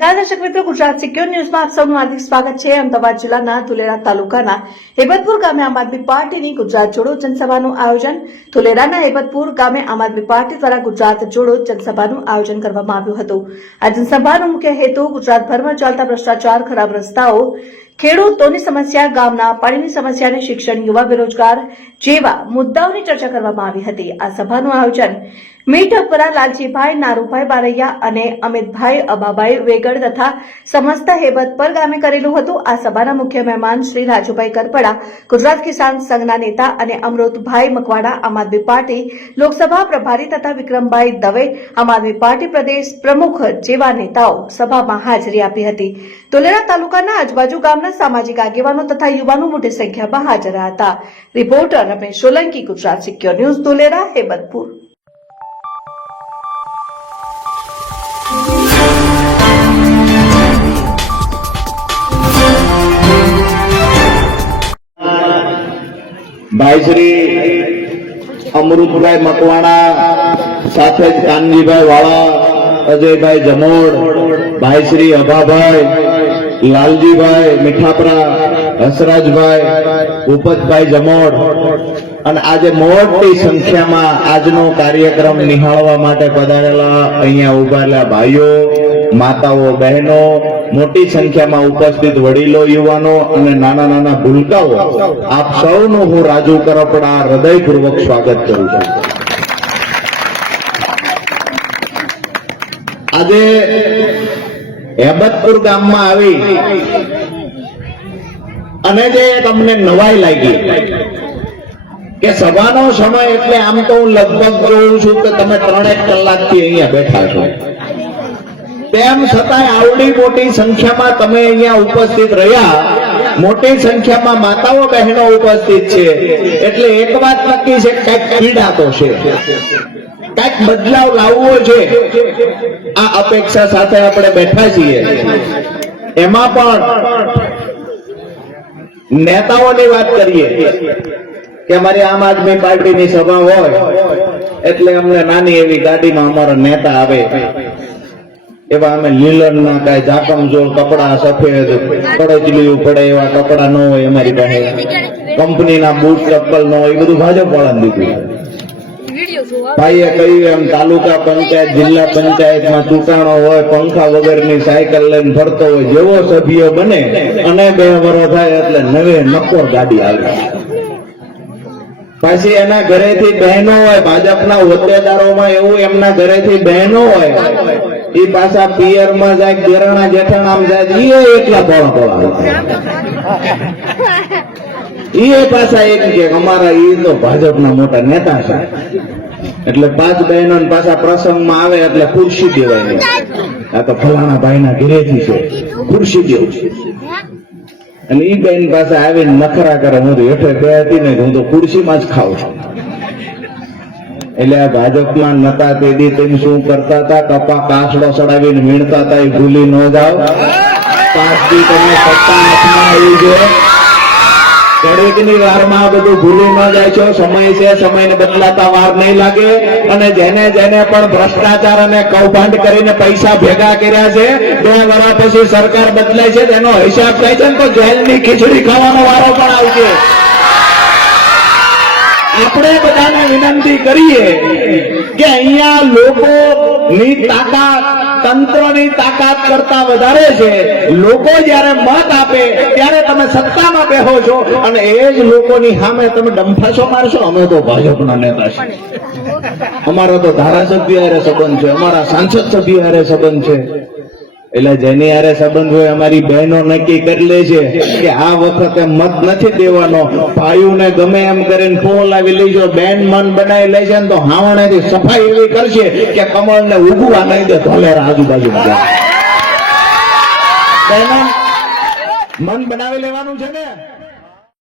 દર્શક મિત્રો, ગુજરાત સિક્યોર ન્યૂઝમાં આપ સૌનું હાર્દિક સ્વાગત છે। અમદાવાદ જિલ્લાના ધુલેરા તાલુકાના હેબતપુર ગામે આમ આદમી પાર્ટીની ગુજરાત જોડો જનસભાનું આયોજન। ધુલેરાના હેબતપુર ગામે આમ આદમી પાર્ટી દ્વારા ગુજરાત જોડો જનસભાનું આયોજન કરવામાં આવ્યું હતું। આ જનસભાનો મુખ્ય હેતુ ગુજરાતભરમાં ચાલતા ભ્રષ્ટાચાર, ખરાબ રસ્તાઓ, ખેડૂતોની સમસ્યા, ગામના પાણીની સમસ્યા અને શિક્ષણ, યુવા બેરોજગાર જેવા મુદ્દાઓની ચર્ચા કરવામાં આવી હતી। આ સભાનું આયોજન મીઠપરા લાલજીભાઈ, નારુભાઈ બારૈયા અને અમિતભાઈ અબાભાઈ વેગડ તથા સમસ્ત હેબતપર ગામે કરેલું હતું। આ સભાના મુખ્ય મહેમાન શ્રી રાજુભાઈ કરપડા, ગુજરાત કિસાન સંઘના નેતા, અને અમૃતભાઈ મકવાડા, આમ આદમી પાર્ટી લોકસભા પ્રભારી તથા વિક્રમભાઈ દવે, આમ આદમી પાર્ટી પ્રદેશ પ્રમુખ જેવા નેતાઓ સભામાં હાજરી આપી હતી। ધુલેરા તાલુકાના આજુબાજુ ગામના સામાજિક આગેવાનો તથા યુવાનો મોટી સંખ્યામાં હાજર હતા। Reporter Ramesh Solanki, Gujarat secure news, Dhulera, Hebatpur. भाई श्री अमृतभाई मकवाणा, साथ ज कानजीभाई वाला, अजयभाई जमोड़, भाई श्री अभाभाई, लालजीभाई मीठापरा, हसराजभाई, भूपतभाई जमोड़, અને આજે મોટી સંખ્યામાં આજનો કાર્યક્રમ નિહાળવા માટે પધારેલા અહીંયા ઉભારેલા ભાઈઓ, માતાઓ, બહેનો, મોટી સંખ્યામાં ઉપસ્થિત વડીલો, યુવાનો અને નાના નાના ભૂલકાઓ, આપ સૌનું હું રાજુ કરપડા હૃદયપૂર્વક સ્વાગત કરું છું। આજે હેબતપુર ગામમાં આવી અને જે તમને નવાઈ લાગી કે સભાનો સમય એટલે આમ તો હું લગભગ જોઉં છું કે તમે 3-1 કલાકથી અહીંયા બેઠા છો, તેમ છતાંય આવડી મોટી સંખ્યામાં તમે અહીંયા ઉપસ્થિત રહ્યા, મોટી સંખ્યામાં માતાઓ બહેનો ઉપસ્થિત છે, એટલે એક વાત નક્કી છે, કંઈક પીડા તો છે, કંઈક બદલાવ લાવવો છે। આ અપેક્ષા સાથે આપણે બેઠા છીએ। એમાં પણ નેતાઓની વાત કરીએ કે અમારી આમ આદમી પાર્ટીની સભા હોય એટલે અમને નાની એવી ગાડીમાં અમારા નેતા આવે, એવા અમે લીલનના કાંઈ ઝાકમઝોળ કપડા, સફેદ પડચલીયું પડે એવા કપડા ન હોય અમારી પાસે, કંપનીના બૂટ ચપ્પલ ન હોય, એ બધું ભાજપ વાળાને દીધું। ભાઈએ કહ્યું એમ તાલુકા પંચાયત, જિલ્લા પંચાયતમાં ચૂંટાણો હોય, પંખા વગરની સાયકલ લઈને ફરતો હોય, જેવો સભ્ય બને અને 2 વર્ષ થાય એટલે નવે નક્કોર ગાડી આવે। પાછી એના ઘરેથી બહેનો હોય, ભાજપના હોદ્દેદારોમાં એવું એમના ઘરેથી બહેનો હોય, એ પાછા પિયરમાં જાય, દેરાણા જેઠાણામ જાય, એ એકલા ભોળા એ પાછા એક કે અમારા એ તો ભાજપના મોટા નેતા છે, એટલે 5 બહેનો પાછા પ્રસંગમાં આવે એટલે ખુરશી દેવાય નહીં, આ તો ફલાણા ભાઈના ઘરેથી છે, ખુરશી દેવું છે। અને ઈ બેન પાસે આવીને નખરા કરે, હું તો હેઠે બે હતી ને, હું તો ખુરશીમાં જ ખાઉં છું। એટલે આ ભાજપમાં નતા તેડી તેમ શું કરતા હતા, કપા કાસડો ચડાવીને વીણતા હતા, એ ભૂલી ન જાઓ। 5 દી તમે સત્તા હાથમાં આવી છે, ઘડીકની વારમાં બધું ભૂલી ન જાય છો। સમય છે, સમયને બદલાતા વાર નહીં લાગે। અને જેને જેને પણ ભ્રષ્ટાચાર અને કૌભાંડ કરીને પૈસા ભેગા કર્યા છે, 2 વર્ષ પછી સરકાર બદલાય છે, તેનો હિસાબ થાય છે ને તો જેલની ખીચડી ખાવાનો વારો પણ આવશે। આપણે બધાને વિનંતી કરીએ કે અહીંયા લોકોની તાકાત તંત્રની તાકાત કરતા વધારે છે। લોકો જયારે મત આપે ત્યારે તમે સત્તામાં બેહો છો અને એ જ લોકોની સામે તમે ડંફાસો મારશો। અમે તો ભાજપના નેતા છીએ, અમારો તો ધારાસભ્ય હારે સંબંધ છે, અમારા સાંસદ સભ્ય હારે સંબંધ છે, એટલે જેની હારે સંબંધ હોય અમારી બહેનો નક્કી કરી લે છે કે આ વખતે મત નથી દેવાનો। ભાઈઓને ગમે એમ કરીને ફોલાવી લઈશો, બેન મન બનાવી લે છે ને તો હાવણેથી સફાઈ એવી કરશે કે કમળને ઉગવા નહીં દે ધોલેરા આજુબાજુમાં। મન બનાવી લેવાનું છે ને।